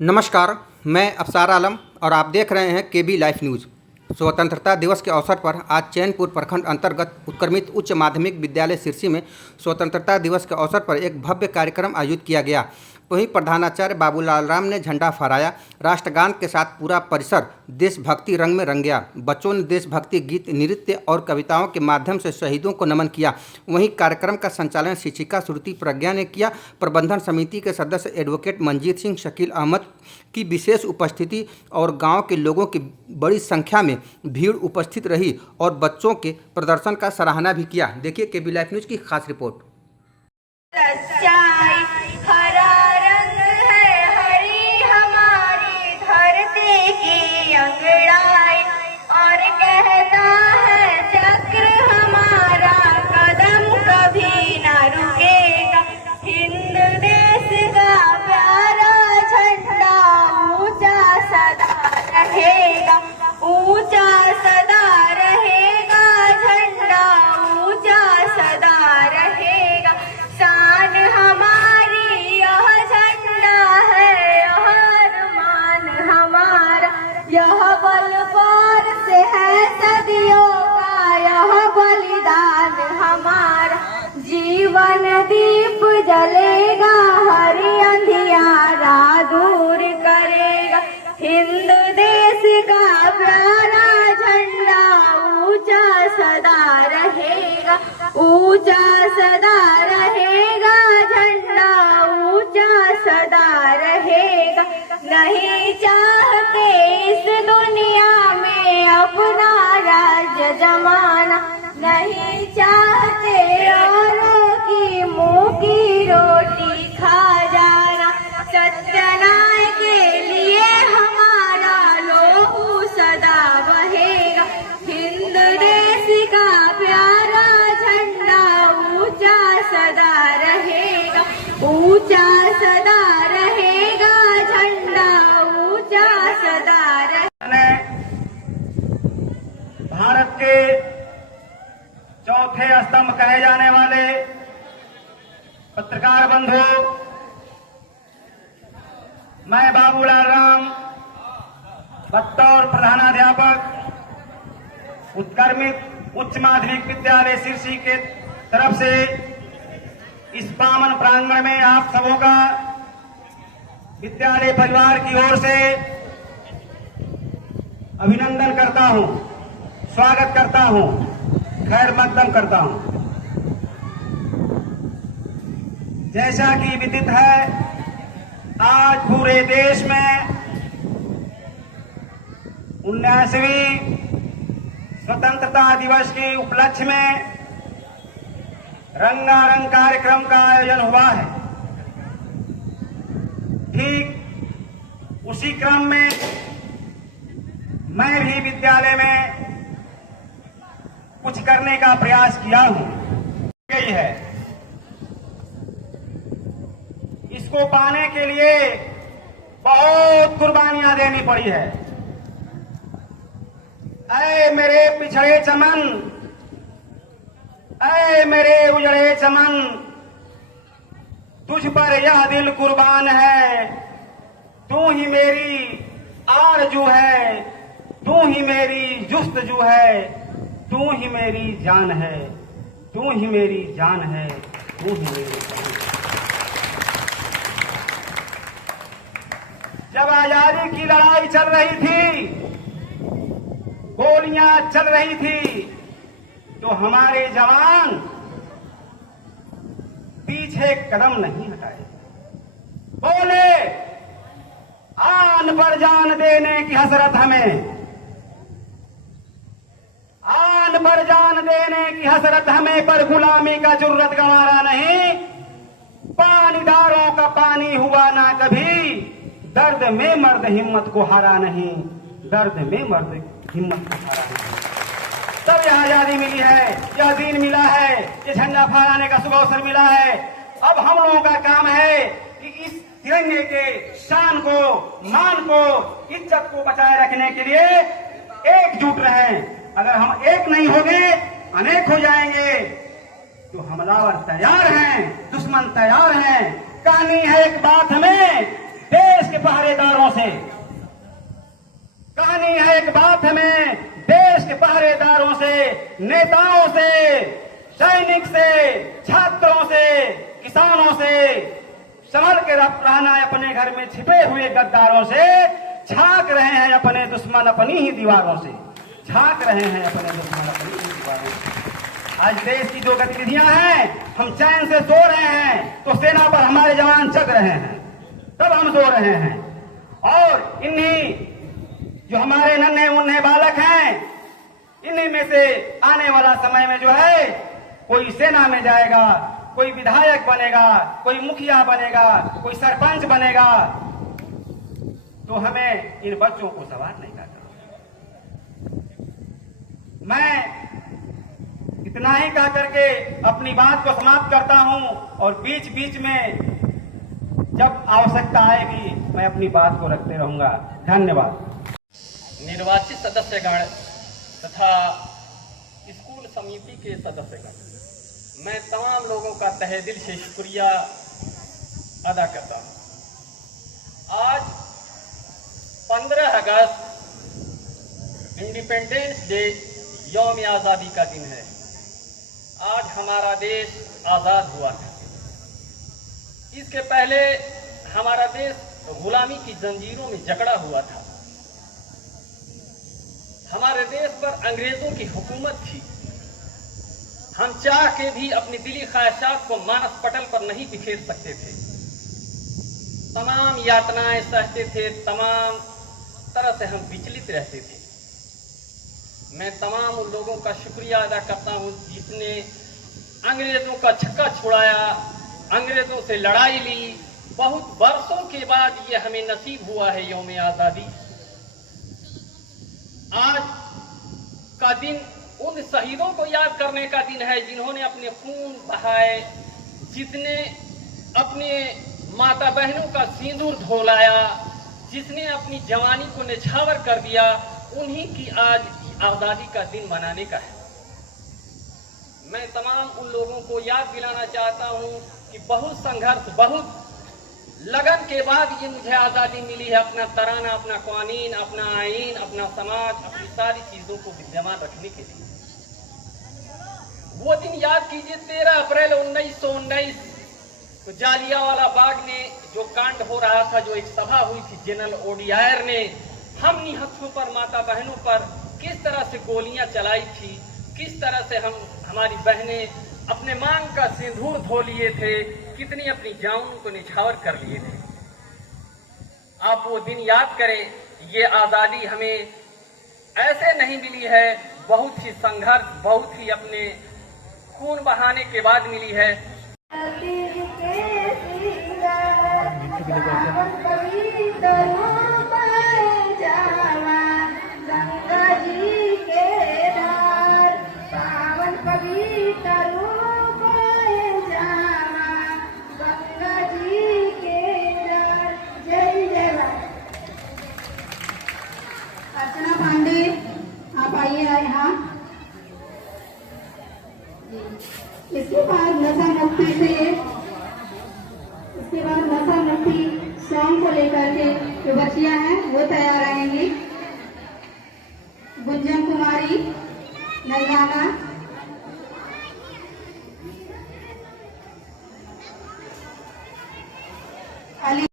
नमस्कार, मैं अफसार आलम और आप देख रहे हैं केबी लाइव न्यूज़। स्वतंत्रता दिवस के अवसर पर आज चैनपुर प्रखंड अंतर्गत उत्क्रमित उच्च माध्यमिक विद्यालय सिरसी में स्वतंत्रता दिवस के अवसर पर एक भव्य कार्यक्रम आयोजित किया गया। वहीं प्रधानाचार्य बाबूलाल राम ने झंडा फहराया। राष्ट्रगान के साथ पूरा परिसर देशभक्ति रंग में रंग गया। बच्चों ने देशभक्ति गीत, नृत्य और कविताओं के माध्यम से शहीदों को नमन किया। वहीं कार्यक्रम का संचालन शिक्षिका श्रुति प्रज्ञा ने किया। प्रबंधन समिति के सदस्य एडवोकेट मंजीत सिंह, शकील अहमद की विशेष उपस्थिति और गांव के लोगों की बड़ी संख्या में भीड़ उपस्थित रही और बच्चों के प्रदर्शन का सराहना भी किया। देखिए केबी लाइव न्यूज़ की खास रिपोर्ट। हरा रंग है, हरी हमारी धरती की अंगड़ाई, और कहता है चक्र हमारा कदम कभी न रुकेगा। हिंद देश का प्यारा झंडा ऊंचा सदा रहेगा, ऊंचा सदा रहेगा, झंडा ऊंचा सदा रहेगा। शान हमारी यह झंडा है, यह अरमान हमारा, यह बल पार से है सदियों का, यह बलिदान हमारा। जीवन दीप जलेगा, हरि अंधियारा दूर करेगा। हिंद देश का प्यारा झंडा ऊंचा सदा रहेगा, ऊंचा सदा रहेगा, झंडा ऊंचा सदा रहेगा। नहीं चाहते इस दुनिया में अपना राज्य जमाना, नहीं चाहते औरों की मुंह की रोटी खा जाना। सत्य न्याय के लिए हमारा लहू सदा बहेगा। हिंद देश का प्यारा झंडा ऊंचा सदा रहेगा, ऊंचा सदा रहेगा, झंडा ऊंचा सदा रहेगा। भारत के चौथे स्तंभ कहे जाने वाले पत्रकार बंधु, मैं बाबूलाल राम बतौर प्रधानाध्यापक उत्क्रमित उच्च माध्यमिक विद्यालय सिरसी के तरफ से इस पावन प्रांगण में आप सबों का विद्यालय परिवार की ओर से अभिनंदन करता हूं, स्वागत करता हूं, खैर मकदम करता हूं। जैसा कि विदित है, आज पूरे देश में 19वीं स्वतंत्रता दिवस के उपलक्ष्य में रंगारंग कार्यक्रम का आयोजन हुआ है। ठीक उसी क्रम में मैं भी विद्यालय में कुछ करने का प्रयास किया हूं। यही है, इसको पाने के लिए बहुत कुर्बानियां देनी पड़ी है। ऐ मेरे पिछड़े चमन, ऐ मेरे उजड़े चमन, तुझ पर यह दिल कुर्बान है। तू ही मेरी आरज़ू है, तू ही मेरी जुस्तजू है, तू ही मेरी जान है, तू ही मेरी जान है, तू ही मेरी जान है। जब आजादी की लड़ाई चल रही थी, गोलियां चल रही थी, तो हमारे जवान पीछे कदम नहीं हटाए। बोले आन पर जान देने की हसरत हमें, आन पर जान देने की हसरत हमें, पर गुलामी का जुर्रत गंवारा नहीं। पानीदारों का पानी हुआ ना कभी, दर्द में मर्द हिम्मत को हारा नहीं, दर्द में मर्द हिम्मत को हारा नहीं। तब यह आजादी मिली है, यह दिन मिला है, ये झंडा फहराने का शुभ अवसर मिला है। अब हम लोगों का काम है कि इस तिरंगे के शान को, मान को, इज्जत को बचाए रखने के लिए एकजुट रहें। अगर हम एक नहीं होंगे, अनेक हो जाएंगे। तो हमलावर तैयार हैं, दुश्मन तैयार हैं। कहानी है एक बात हमें, देश के पहरेदारों से। कहानी है एक बात हमें देश के पहरेदारों से, नेताओं से, सैनिक से, छात्रों से, किसानों से। संभल के रहना है अपने घर में छिपे हुए गद्दारों से। झांक रहे हैं अपने दुश्मन अपनी ही दीवारों से। झांक रहे हैं अपने दुश्मन अपनी ही दीवारों से। आज देश की जो गतिविधियां हैं, हम चैन से सो रहे हैं तो सेना पर हमारे जवान जग रहे हैं, तब हम सो रहे हैं। और इन्हीं जो हमारे नन्हे मुन्ने बालक हैं, इन्हीं में से आने वाला समय में जो है कोई सेना में जाएगा, कोई विधायक बनेगा, कोई मुखिया बनेगा, कोई सरपंच बनेगा, तो हमें इन बच्चों को सवार नहीं करना। मैं इतना ही कह करके अपनी बात को समाप्त करता हूं और बीच बीच में जब आवश्यकता आएगी मैं अपनी बात को रखते रहूंगा। धन्यवाद। निर्वाचित सदस्यगण तथा स्कूल समिति के सदस्यगण, मैं तमाम लोगों का तहे दिल से शुक्रिया अदा करता हूँ। आज 15 अगस्त इंडिपेंडेंस डे, यौम आज़ादी का दिन है। आज हमारा देश आज़ाद हुआ था। इसके पहले हमारा देश गुलामी की जंजीरों में जकड़ा हुआ था। हमारे देश पर अंग्रेजों की हुकूमत थी। हम चाह के भी अपनी दिली ख्वाहिशात को मानस पटल पर नहीं बिखेर सकते थे। तमाम यातनाएं सहते थे, तमाम तरह से हम विचलित रहते थे। मैं तमाम उन लोगों का शुक्रिया अदा करता हूं जिसने अंग्रेजों का छक्का छुड़ाया, अंग्रेजों से लड़ाई ली। बहुत वर्षों के बाद ये हमें नसीब हुआ है यौम आज़ादी। आज का दिन उन शहीदों को याद करने का दिन है जिन्होंने अपने खून बहाए, जिसने अपने माता बहनों का सिंदूर धोलाया, जिसने अपनी जवानी को निछावर कर दिया। उन्हीं की आज आज़ादी का दिन मनाने का है। मैं तमाम उन लोगों को याद दिलाना चाहता हूं कि बहुत संघर्ष, बहुत लगन के बाद ये मुझे आज़ादी मिली है। अपना तराना, अपना कानून, अपना आईन, अपना समाज, अपनी सारी चीज़ों को विद्यमान रखने के लिए। वो दिन याद कीजिए 13 अप्रैल 1919 तो जालियांवाला बाग ने जो कांड हो रहा था, जो एक सभा हुई थी, जनरल ओडियार ने हम निहत्थों पर, माता बहनों पर किस तरह से गोलियां चलाई थी, किस तरह से हमारी बहनें अपने मांग का सिंदूर धो लिए थे, कितनी अपनी जान को निछावर कर लिए थे। आप वो दिन याद करें। ये आज़ादी हमें ऐसे नहीं मिली है, बहुत ही संघर्ष, बहुत ही अपने खून बहाने के बाद मिली है। अर्चना पांडे, आप आइए यहाँ। इसके बाद नशा मुक्ति सॉन्ग को लेकर के जो बच्चियां हैं वो तैयार रहेंगी। गुंजन कुमारी, नरगाना,